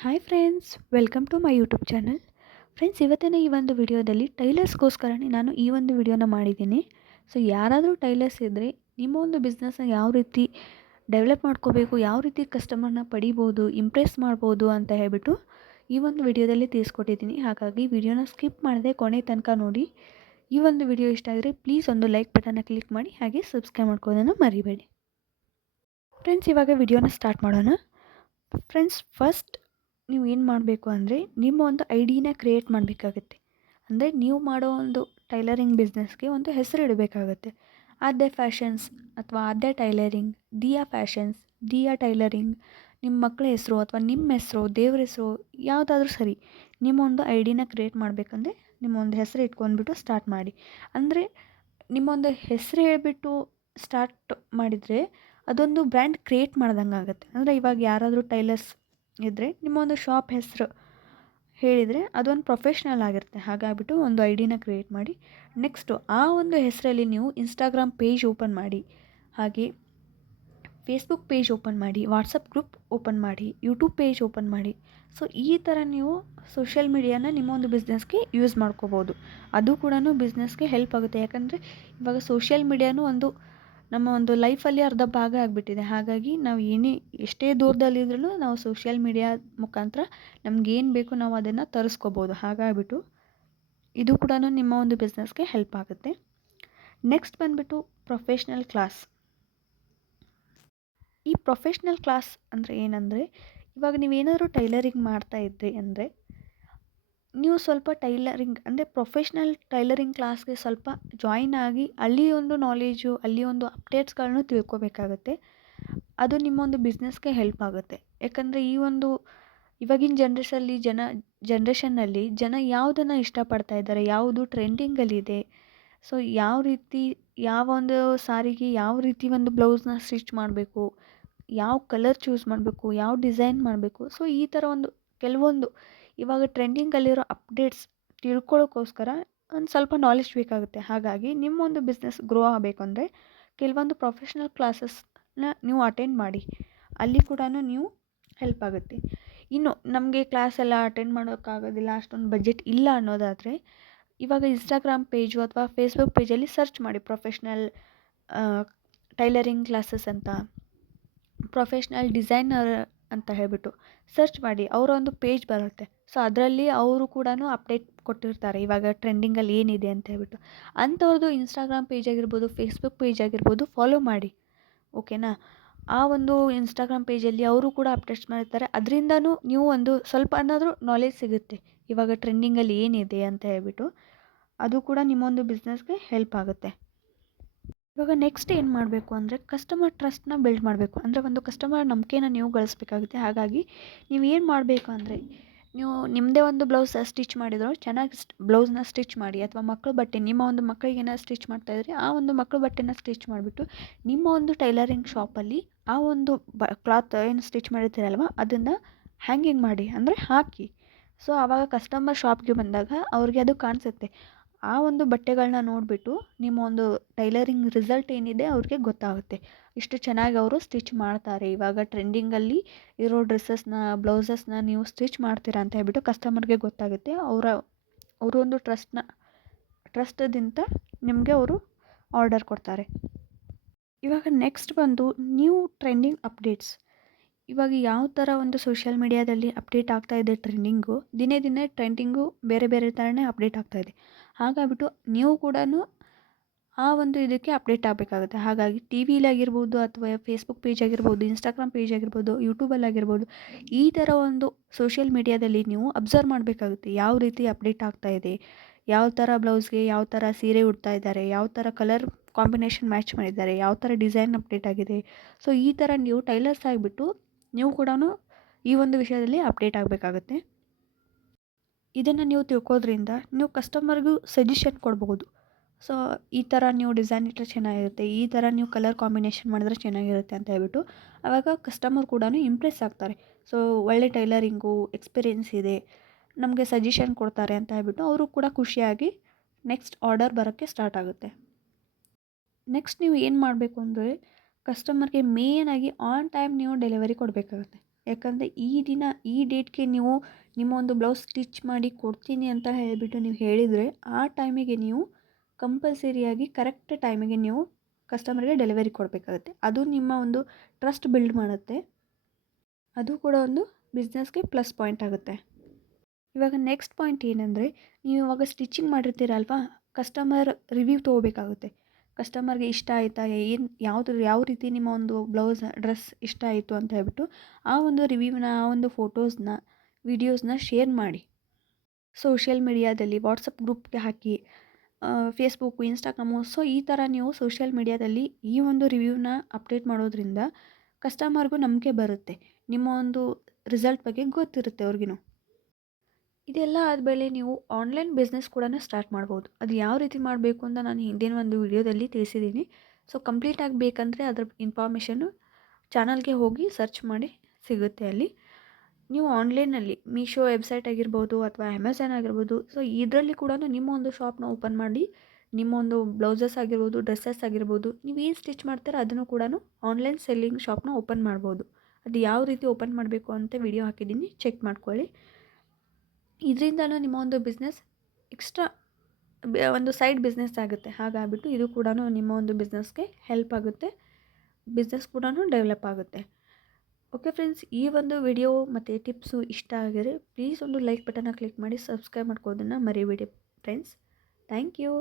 Hi friends, welcome to my YouTube channel. Friends, ಇವತ್ತಿನ ಈ ಒಂದು ವಿಡಿಯೋದಲ್ಲಿ ಟೈಲರ್ಸ್ಗೋಸ್ಕರನೇ ನಾನು ಈ ಒಂದು ವಿಡಿಯೋನ ಮಾಡಿದ್ದೀನಿ. ಸೊ ಯಾರಾದರೂ ಟೈಲರ್ಸ್ ಇದ್ದರೆ ನಿಮ್ಮ ಒಂದು ಬಿಸ್ನೆಸ್ನ ಯಾವ ರೀತಿ ಡೆವಲಪ್ ಮಾಡ್ಕೋಬೇಕು, ಯಾವ ರೀತಿ ಕಸ್ಟಮರ್ನ ಪಡಿಬೋದು, ಇಂಪ್ರೆಸ್ ಮಾಡ್ಬೋದು ಅಂತ ಹೇಳ್ಬಿಟ್ಟು ಈ ಒಂದು ವಿಡಿಯೋದಲ್ಲಿ ತಿಳಿಸ್ಕೊಟ್ಟಿದ್ದೀನಿ. ಹಾಗಾಗಿ ವಿಡಿಯೋನ ಸ್ಕಿಪ್ ಮಾಡದೆ ಕೊನೆ ತನಕ ನೋಡಿ. ಈ ಒಂದು ವಿಡಿಯೋ ಇಷ್ಟ ಆದರೆ ಪ್ಲೀಸ್ ಒಂದು ಲೈಕ್ ಬಟನ್ನ ಕ್ಲಿಕ್ ಮಾಡಿ, ಹಾಗೆ ಸಬ್ಸ್ಕ್ರೈಬ್ ಮಾಡ್ಕೋದನ್ನು ಮರಿಬೇಡಿ. ಫ್ರೆಂಡ್ಸ್, ಇವಾಗ ವಿಡಿಯೋನ ಸ್ಟಾರ್ಟ್ ಮಾಡೋಣ. ಫ್ರೆಂಡ್ಸ್, ಫಸ್ಟ್ ನೀವು ಏನು ಮಾಡಬೇಕು ಅಂದರೆ ನಿಮ್ಮ ಒಂದು ಐಡಿನ ಕ್ರಿಯೇಟ್ ಮಾಡಬೇಕಾಗತ್ತೆ. ಅಂದರೆ ನೀವು ಮಾಡೋ ಒಂದು ಟೈಲರಿಂಗ್ ಬಿಸ್ನೆಸ್ಗೆ ಒಂದು ಹೆಸರು ಇಡಬೇಕಾಗತ್ತೆ. ಆದ್ಯ ಫ್ಯಾಷನ್ಸ್ ಅಥವಾ Aadya tailoring, Diya fashions, Diya tailoring, ನಿಮ್ಮ ಮಕ್ಕಳ ಹೆಸರು ಅಥವಾ ನಿಮ್ಮ ಹೆಸರು, ದೇವ್ರ ಹೆಸರು ಯಾವುದಾದ್ರೂ ಸರಿ. ನಿಮ್ಮ ಒಂದು ಐಡಿನ ಕ್ರಿಯೇಟ್ ಮಾಡಬೇಕಂದ್ರೆ ನಿಮ್ಮ ಒಂದು ಹೆಸರು ಇಟ್ಕೊಂಡ್ಬಿಟ್ಟು ಸ್ಟಾರ್ಟ್ ಮಾಡಿ. ಅಂದರೆ ನಿಮ್ಮೊಂದು ಹೆಸರು ಹೇಳಿಬಿಟ್ಟು ಸ್ಟಾರ್ಟ್ ಮಾಡಿದರೆ ಅದೊಂದು ಬ್ರ್ಯಾಂಡ್ ಕ್ರಿಯೇಟ್ ಮಾಡ್ದಂಗೆ ಆಗುತ್ತೆ. ಅಂದರೆ ಇವಾಗ ಯಾರಾದರೂ ಟೈಲರ್ಸ್ ಇದ್ದರೆ ನಿಮ್ಮ ಒಂದು ಶಾಪ್ ಹೆಸರು ಹೇಳಿದರೆ ಅದೊಂದು ಪ್ರೊಫೆಷ್ನಲ್ ಆಗಿರುತ್ತೆ. ಹಾಗಾಗಿಬಿಟ್ಟು ಒಂದು ಐಡಿನ ಕ್ರಿಯೇಟ್ ಮಾಡಿ. ನೆಕ್ಸ್ಟು ಆ ಒಂದು ಹೆಸರಲ್ಲಿ ನೀವು ಇನ್ಸ್ಟಾಗ್ರಾಮ್ ಪೇಜ್ ಓಪನ್ ಮಾಡಿ, ಹಾಗೆ ಫೇಸ್ಬುಕ್ ಪೇಜ್ ಓಪನ್ ಮಾಡಿ, ವಾಟ್ಸಪ್ ಗ್ರೂಪ್ ಓಪನ್ ಮಾಡಿ, ಯೂಟ್ಯೂಬ್ ಪೇಜ್ ಓಪನ್ ಮಾಡಿ. ಸೊ ಈ ಥರ ನೀವು ಸೋಷಿಯಲ್ ಮೀಡಿಯಾನ ನಿಮ್ಮ ಒಂದು ಬಿಸ್ನೆಸ್ಗೆ ಯೂಸ್ ಮಾಡ್ಕೋಬೋದು. ಅದು ಕೂಡ ಬಿಸ್ನೆಸ್ಗೆ ಹೆಲ್ಪ್ ಆಗುತ್ತೆ. ಯಾಕಂದರೆ ಇವಾಗ ಸೋಷಿಯಲ್ ಮೀಡಿಯಾನು ಒಂದು ನಮ್ಮ ಒಂದು ಲೈಫಲ್ಲಿ ಅರ್ಧ ಭಾಗ ಆಗಿಬಿಟ್ಟಿದೆ. ಹಾಗಾಗಿ ನಾವು ಎಷ್ಟೇ ದೂರದಲ್ಲಿದ್ರೂ ನಾವು ಸೋಷಿಯಲ್ ಮೀಡಿಯಾ ಮುಖಾಂತರ ನಮಗೇನು ಬೇಕು ನಾವು ಅದನ್ನು ತರಿಸ್ಕೋಬೋದು. ಹಾಗಾಗಿಬಿಟ್ಟು ಇದು ಕೂಡ ನಿಮ್ಮ ಒಂದು ಬಿಸ್ನೆಸ್ಗೆ ಹೆಲ್ಪ್ ಆಗುತ್ತೆ. ನೆಕ್ಸ್ಟ್ ಬಂದುಬಿಟ್ಟು ಪ್ರೊಫೆಷ್ನಲ್ ಕ್ಲಾಸ್. ಈ ಪ್ರೊಫೆಷ್ನಲ್ ಕ್ಲಾಸ್ ಅಂದರೆ ಏನಂದರೆ, ಇವಾಗ ನೀವೇನಾದರೂ ಟೈಲರಿಂಗ್ ಮಾಡ್ತಾ ಇದ್ರಿ ಅಂದರೆ ನೀವು ಸ್ವಲ್ಪ ಟೈಲರಿಂಗ್ ಅಂದರೆ ಪ್ರೊಫೆಷ್ನಲ್ ಟೈಲರಿಂಗ್ ಕ್ಲಾಸ್ಗೆ ಸ್ವಲ್ಪ ಜಾಯಿನ್ ಆಗಿ ಅಲ್ಲಿ ಒಂದು ನಾಲೇಜು, ಅಲ್ಲಿ ಒಂದು ಅಪ್ಡೇಟ್ಸ್ಗಳನ್ನು ತಿಳ್ಕೊಬೇಕಾಗತ್ತೆ. ಅದು ನಿಮ್ಮೊಂದು ಬಿಸ್ನೆಸ್ಗೆ ಹೆಲ್ಪ್ ಆಗುತ್ತೆ. ಯಾಕಂದರೆ ಈ ಒಂದು ಇವಾಗಿನ ಜನ್ರೇಷನ್ನಲ್ಲಿ ಜನ ಯಾವುದನ್ನು ಇಷ್ಟಪಡ್ತಾ ಇದ್ದಾರೆ, ಯಾವುದು ಟ್ರೆಂಡಿಂಗಲ್ಲಿದೆ, ಸೊ ಯಾವ ರೀತಿ ಯಾವ ಒಂದು ಸಾರಿಗೆ ಯಾವ ರೀತಿ ಒಂದು ಬ್ಲೌಸ್ನ ಸ್ಟಿಚ್ ಮಾಡಬೇಕು, ಯಾವ ಕಲರ್ ಚೂಸ್ ಮಾಡಬೇಕು, ಯಾವ ಡಿಸೈನ್ ಮಾಡಬೇಕು, ಸೊ ಈ ಥರ ಒಂದು ಕೆಲವೊಂದು ಇವಾಗ ಟ್ರೆಂಡಿಂಗಲ್ಲಿರೋ ಅಪ್ಡೇಟ್ಸ್ ತಿಳ್ಕೊಳ್ಳೋಕ್ಕೋಸ್ಕರ ಒಂದು ಸ್ವಲ್ಪ ನಾಲೆಜ್ ಬೇಕಾಗುತ್ತೆ. ಹಾಗಾಗಿ ನಿಮ್ಮ ಒಂದು ಬಿಸ್ನೆಸ್ ಗ್ರೋ ಆಗಬೇಕು ಅಂದರೆ ಕೆಲವೊಂದು ಪ್ರೊಫೆಷ್ನಲ್ ಕ್ಲಾಸಸ್ನ ನೀವು ಅಟೆಂಡ್ ಮಾಡಿ. ಅಲ್ಲಿ ಕೂಡ ನೀವು ಹೆಲ್ಪ್ ಆಗುತ್ತೆ. ಇನ್ನು ನಮಗೆ ಕ್ಲಾಸ್ ಎಲ್ಲ ಅಟೆಂಡ್ ಮಾಡೋಕ್ಕಾಗೋದಿಲ್ಲ, ಅಷ್ಟೊಂದು ಬಜೆಟ್ ಇಲ್ಲ ಅನ್ನೋದಾದರೆ ಇವಾಗ ಇನ್ಸ್ಟಾಗ್ರಾಮ್ ಪೇಜು ಅಥವಾ ಫೇಸ್ಬುಕ್ ಪೇಜಲ್ಲಿ ಸರ್ಚ್ ಮಾಡಿ ಪ್ರೊಫೆಷ್ನಲ್ ಟೈಲರಿಂಗ್ ಕ್ಲಾಸಸ್ ಅಂತ, ಪ್ರೊಫೆಷ್ನಲ್ ಡಿಸೈನರ್ ಅಂತ ಹೇಳ್ಬಿಟ್ಟು ಸರ್ಚ್ ಮಾಡಿ. ಅವರ ಒಂದು ಪೇಜ್ ಬರುತ್ತೆ. ಸೊ ಅದರಲ್ಲಿ ಅವರು ಕೂಡ ಅಪ್ಡೇಟ್ ಕೊಟ್ಟಿರ್ತಾರೆ ಇವಾಗ ಟ್ರೆಂಡಿಂಗಲ್ಲಿ ಏನಿದೆ ಅಂತ ಹೇಳ್ಬಿಟ್ಟು. ಅಂಥವ್ರದ್ದು ಇನ್ಸ್ಟಾಗ್ರಾಮ್ ಪೇಜ್ ಆಗಿರ್ಬೋದು, ಫೇಸ್ಬುಕ್ ಪೇಜ್ ಆಗಿರ್ಬೋದು, ಫಾಲೋ ಮಾಡಿ. ಓಕೆನಾ? ಆ ಒಂದು ಇನ್ಸ್ಟಾಗ್ರಾಮ್ ಪೇಜಲ್ಲಿ ಅವರು ಕೂಡ ಅಪ್ಡೇಟ್ಸ್ ಮಾಡಿರ್ತಾರೆ. ಅದರಿಂದನೂ ನೀವು ಒಂದು ಸ್ವಲ್ಪ ಏನಾದರೂ ನಾಲೆಜ್ ಸಿಗುತ್ತೆ ಇವಾಗ ಟ್ರೆಂಡಿಂಗಲ್ಲಿ ಏನಿದೆ ಅಂತ ಹೇಳ್ಬಿಟ್ಟು. ಅದು ಕೂಡ ನಿಮ್ಮೊಂದು ಬಿಸ್ನೆಸ್ಗೆ ಹೆಲ್ಪ್ ಆಗುತ್ತೆ. ಇವಾಗ ನೆಕ್ಸ್ಟ್ ಏನು ಮಾಡಬೇಕು ಅಂದರೆ ಕಸ್ಟಮರ್ ಟ್ರಸ್ಟ್ನ ಬಿಲ್ಡ್ ಮಾಡಬೇಕು. ಅಂದರೆ ಒಂದು ಕಸ್ಟಮರ್ ನಂಬಿಕೆನ ನೀವು ಗಳಿಸ್ಬೇಕಾಗುತ್ತೆ. ಹಾಗಾಗಿ ನೀವು ಏನು ಮಾಡಬೇಕು ಅಂದರೆ, ನೀವು ನಿಮ್ಮದೇ ಒಂದು ಬ್ಲೌಸ್ ಸ್ಟಿಚ್ ಮಾಡಿದ್ರು ಚೆನ್ನಾಗಿ ಬ್ಲೌಸ್ನ ಸ್ಟಿಚ್ ಮಾಡಿ, ಅಥವಾ ಮಕ್ಕಳು ಬಟ್ಟೆ ನಿಮ್ಮ ಒಂದು ಮಕ್ಕಳಿಗೆ ಏನಾದ್ರು ಸ್ಟಿಚ್ ಮಾಡ್ತಾಯಿದ್ರೆ ಆ ಒಂದು ಮಕ್ಕಳು ಬಟ್ಟೆನ ಸ್ಟಿಚ್ ಮಾಡಿಬಿಟ್ಟು ನಿಮ್ಮ ಒಂದು ಟೈಲರಿಂಗ್ ಶಾಪಲ್ಲಿ ಆ ಒಂದು ಕ್ಲಾತ್ ಏನು ಸ್ಟಿಚ್ ಮಾಡಿರ್ತೀರಲ್ವ ಅದನ್ನು ಹ್ಯಾಂಗಿಂಗ್ ಮಾಡಿ, ಅಂದರೆ ಹಾಕಿ. ಸೊ ಆವಾಗ ಕಸ್ಟಮರ್ ಶಾಪ್ಗೆ ಬಂದಾಗ ಅವ್ರಿಗೆ ಅದು ಕಾಣಿಸುತ್ತೆ. ಆ ಒಂದು ಬಟ್ಟೆಗಳನ್ನ ನೋಡಿಬಿಟ್ಟು ನಿಮ್ಮ ಒಂದು ಟೈಲರಿಂಗ್ ರಿಸಲ್ಟ್ ಏನಿದೆ ಅವ್ರಿಗೆ ಗೊತ್ತಾಗುತ್ತೆ. ಇಷ್ಟು ಚೆನ್ನಾಗಿ ಅವರು ಸ್ಟಿಚ್ ಮಾಡ್ತಾರೆ, ಇವಾಗ ಟ್ರೆಂಡಿಂಗಲ್ಲಿ ಇರೋ ಡ್ರೆಸ್ಸಸ್ನ, ಬ್ಲೌಸಸ್ನ ನೀವು ಸ್ಟಿಚ್ ಮಾಡ್ತೀರಾ ಅಂತ ಹೇಳ್ಬಿಟ್ಟು ಕಸ್ಟಮರ್ಗೆ ಗೊತ್ತಾಗುತ್ತೆ. ಅವರು ಒಂದು ಟ್ರಸ್ಟದಿಂದ ನಿಮಗೆ ಅವರು ಆರ್ಡರ್ ಕೊಡ್ತಾರೆ. ಇವಾಗ ನೆಕ್ಸ್ಟ್ ಬಂದು ನ್ಯೂ ಟ್ರೆಂಡಿಂಗ್ ಅಪ್ಡೇಟ್ಸ್. ಇವಾಗ ಯಾವ ಥರ ಒಂದು ಸೋಷಿಯಲ್ ಮೀಡಿಯಾದಲ್ಲಿ ಅಪ್ಡೇಟ್ ಆಗ್ತಾ ಇದೆ ಟ್ರೆಂಡಿಂಗು, ದಿನೇ ದಿನೇ ಟ್ರೆಂಡಿಂಗು ಬೇರೆ ಬೇರೆ ಥರನೇ ಅಪ್ಡೇಟ್ ಆಗ್ತಾಯಿದೆ. ಹಾಗಾಗಿಬಿಟ್ಟು ನೀವು ಕೂಡ ಆ ಒಂದು ಇದಕ್ಕೆ ಅಪ್ಡೇಟ್ ಆಗಬೇಕಾಗುತ್ತೆ. ಹಾಗಾಗಿ ಟಿ ವಿಲಾಗಿರ್ಬೋದು, ಅಥವಾ ಫೇಸ್ಬುಕ್ ಪೇಜ್ ಆಗಿರ್ಬೋದು, ಇನ್ಸ್ಟಾಗ್ರಾಮ್ ಪೇಜ್ ಆಗಿರ್ಬೋದು, ಯೂಟ್ಯೂಬಲ್ಲಾಗಿರ್ಬೋದು, ಈ ಥರ ಒಂದು ಸೋಷಿಯಲ್ ಮೀಡಿಯಾದಲ್ಲಿ ನೀವು ಅಬ್ಸರ್ವ್ ಮಾಡಬೇಕಾಗುತ್ತೆ ಯಾವ ರೀತಿ ಅಪ್ಡೇಟ್ ಆಗ್ತಾ ಇದೆ, ಯಾವ ಥರ ಬ್ಲೌಸ್ಗೆ ಯಾವ ಥರ ಸೀರೆ ಉಡ್ತಾ ಇದ್ದಾರೆ, ಯಾವ ಥರ ಕಲರ್ ಕಾಂಬಿನೇಷನ್ ಮ್ಯಾಚ್ ಮಾಡಿದ್ದಾರೆ, ಯಾವ ಥರ ಡಿಸೈನ್ ಅಪ್ಡೇಟ್ ಆಗಿದೆ. ಸೊ ಈ ಥರ ನೀವು ಟೈಲರ್ಸ್ ಆಗಿಬಿಟ್ಟು ನೀವು ಕೂಡ ಈ ಒಂದು ವಿಷಯದಲ್ಲಿ ಅಪ್ಡೇಟ್ ಆಗಬೇಕಾಗುತ್ತೆ. ಇದನ್ನು ನೀವು ತಿಳ್ಕೋದ್ರಿಂದ ನೀವು ಕಸ್ಟಮರ್ಗೂ ಸಜೆಷನ್ ಕೊಡ್ಬೋದು. ಸೊ ಈ ಥರ ನೀವು ಡಿಸೈನ್ ಇಟ್ಟರೆ ಚೆನ್ನಾಗಿರುತ್ತೆ, ಈ ಥರ ನೀವು ಕಲರ್ ಕಾಂಬಿನೇಷನ್ ಮಾಡಿದ್ರೆ ಚೆನ್ನಾಗಿರುತ್ತೆ ಅಂತ ಹೇಳ್ಬಿಟ್ಟು ಆವಾಗ ಕಸ್ಟಮರ್ ಕೂಡ ಇಂಪ್ರೆಸ್ ಆಗ್ತಾರೆ. ಸೊ ಒಳ್ಳೆ ಟೈಲರಿಂಗು ಎಕ್ಸ್ಪೀರಿಯೆನ್ಸ್ ಇದೆ, ನಮಗೆ ಸಜೆಷನ್ ಕೊಡ್ತಾರೆ ಅಂತ ಹೇಳ್ಬಿಟ್ಟು ಅವರು ಕೂಡ ಖುಷಿಯಾಗಿ ನೆಕ್ಸ್ಟ್ ಆರ್ಡರ್ ಬರೋಕ್ಕೆ ಸ್ಟಾರ್ಟ್ ಆಗುತ್ತೆ. ನೆಕ್ಸ್ಟ್ ನೀವು ಏನು ಮಾಡಬೇಕು ಅಂದರೆ ಕಸ್ಟಮರ್ಗೆ ಮೇಯ್ನಾಗಿ ಆನ್ ಟೈಮ್ ನೀವು ಡೆಲಿವರಿ ಕೊಡಬೇಕಾಗುತ್ತೆ. ಯಾಕಂದರೆ ಈ ದಿನ ಈ ಡೇಟ್ಗೆ ನೀವು ನಿಮ್ಮ ಒಂದು ಬ್ಲೌಸ್ ಸ್ಟಿಚ್ ಮಾಡಿ ಕೊಡ್ತೀನಿ ಅಂತ ಹೇಳಿಬಿಟ್ಟು ನೀವು ಹೇಳಿದರೆ ಆ ಟೈಮಿಗೆ ನೀವು ಕಂಪಲ್ಸರಿಯಾಗಿ ಕರೆಕ್ಟ್ ಟೈಮಿಗೆ ನೀವು ಕಸ್ಟಮರ್ಗೆ ಡೆಲಿವರಿ ಕೊಡಬೇಕಾಗುತ್ತೆ. ಅದು ನಿಮ್ಮ ಒಂದು ಟ್ರಸ್ಟ್ ಬಿಲ್ಡ್ ಮಾಡುತ್ತೆ. ಅದು ಕೂಡ ಒಂದು ಬಿಸ್ನೆಸ್ಗೆ ಪ್ಲಸ್ ಪಾಯಿಂಟ್ ಆಗುತ್ತೆ. ಇವಾಗ ನೆಕ್ಸ್ಟ್ ಪಾಯಿಂಟ್ ಏನಂದರೆ, ನೀವು ಇವಾಗ ಸ್ಟಿಚಿಂಗ್ ಮಾಡಿರ್ತೀರಲ್ವಾ, ಕಸ್ಟಮರ್ ರಿವ್ಯೂ ತೊಗೋಬೇಕಾಗುತ್ತೆ. ಕಸ್ಟಮರ್ಗೆ ಇಷ್ಟ ಆಯಿತಾ, ಯಾವ ರೀತಿ ನಿಮ್ಮ ಒಂದು ಡ್ರೆಸ್ ಇಷ್ಟ ಆಯಿತು ಅಂತ ಹೇಳ್ಬಿಟ್ಟು ಆ ಒಂದು ರಿವ್ಯೂನ, ಆ ಒಂದು ಫೋಟೋಸ್ನ, ವಿಡಿಯೋಸ್ನ ಶೇರ್ ಮಾಡಿ. ಸೋಷಿಯಲ್ ಮೀಡಿಯಾದಲ್ಲಿ ವಾಟ್ಸಪ್ ಗ್ರೂಪ್ಗೆ ಹಾಕಿ, ಫೇಸ್ಬುಕ್ಕು, ಇನ್ಸ್ಟಾಗ್ರಾಮು, ಸೊ ಈ ಥರ ನೀವು ಸೋಷಿಯಲ್ ಮೀಡಿಯಾದಲ್ಲಿ ಈ ಒಂದು ರಿವ್ಯೂನ ಅಪ್ಡೇಟ್ ಮಾಡೋದ್ರಿಂದ ಕಸ್ಟಮರ್ಗೂ ನಂಬಿಕೆ ಬರುತ್ತೆ. ನಿಮ್ಮ ಒಂದು ರಿಸಲ್ಟ್ ಬಗ್ಗೆ ಗೊತ್ತಿರುತ್ತೆ ಅವ್ರಿಗೂ. ಇದೆಲ್ಲ ಆದಮೇಲೆ ನೀವು ಆನ್ಲೈನ್ ಬಿಸ್ನೆಸ್ ಕೂಡ ಸ್ಟಾರ್ಟ್ ಮಾಡ್ಬೋದು. ಅದು ಯಾವ ರೀತಿ ಮಾಡಬೇಕು ಅಂತ ನಾನು ಹಿಂದಿನ ಒಂದು ವಿಡಿಯೋದಲ್ಲಿ ತಿಳಿಸಿದ್ದೀನಿ. ಸೊ ಕಂಪ್ಲೀಟ್ ಆಗಬೇಕಂದ್ರೆ ಅದರ ಇನ್ಫಾರ್ಮೇಷನ್ನು ಚಾನಲ್ಗೆ ಹೋಗಿ ಸರ್ಚ್ ಮಾಡಿ ಸಿಗುತ್ತೆ ಅಲ್ಲಿ. ನೀವು ಆನ್ಲೈನಲ್ಲಿ ಮೀಶೋ ವೆಬ್ಸೈಟ್ ಆಗಿರ್ಬೋದು ಅಥವಾ ಅಮೆಝಾನ್ ಆಗಿರ್ಬೋದು, ಸೊ ಇದರಲ್ಲಿ ಕೂಡ ನಿಮ್ಮ ಒಂದು ಶಾಪ್ನ ಓಪನ್ ಮಾಡಿ ನಿಮ್ಮ ಒಂದು ಬ್ಲೌಸಸ್ ಆಗಿರ್ಬೋದು, ಡ್ರೆಸ್ಸಸ್ ಆಗಿರ್ಬೋದು, ನೀವು ಏನು ಸ್ಟಿಚ್ ಮಾಡ್ತೀರೋ ಅದನ್ನು ಕೂಡ ಆನ್ಲೈನ್ ಸೆಲ್ಲಿಂಗ್ ಶಾಪ್ನ ಓಪನ್ ಮಾಡ್ಬೋದು. ಅದು ಯಾವ ರೀತಿ ಓಪನ್ ಮಾಡಬೇಕು ಅಂತ ವಿಡಿಯೋ ಹಾಕಿದ್ದೀನಿ, ಚೆಕ್ ಮಾಡ್ಕೊಳ್ಳಿ. ಇದರಿಂದಲೂ ನಿಮ್ಮ ಒಂದು ಬಿಸ್ನೆಸ್ ಎಕ್ಸ್ಟ್ರಾ ಒಂದು ಸೈಡ್ ಬಿಸ್ನೆಸ್ ಆಗುತ್ತೆ. ಹಾಗಾಗಿಬಿಟ್ಟು ಇದು ಕೂಡ ನಿಮ್ಮ ಒಂದು ಬಿಸ್ನೆಸ್ಗೆ ಹೆಲ್ಪ್ ಆಗುತ್ತೆ, ಬಿಸ್ನೆಸ್ ಕೂಡ ಡೆವಲಪ್ ಆಗುತ್ತೆ. ಓಕೆ ಫ್ರೆಂಡ್ಸ್, ಈ ಒಂದು ವಿಡಿಯೋ ಮತ್ತು ಟಿಪ್ಸು ಇಷ್ಟ ಆಗಿದ್ರೆ ಪ್ಲೀಸ್ ಒಂದು ಲೈಕ್ ಬಟನ್ನ ಕ್ಲಿಕ್ ಮಾಡಿ ಸಬ್ಸ್ಕ್ರೈಬ್ ಮಾಡ್ಕೋದನ್ನು ಮರಿಬೇಡಿ ಫ್ರೆಂಡ್ಸ್. Thank you.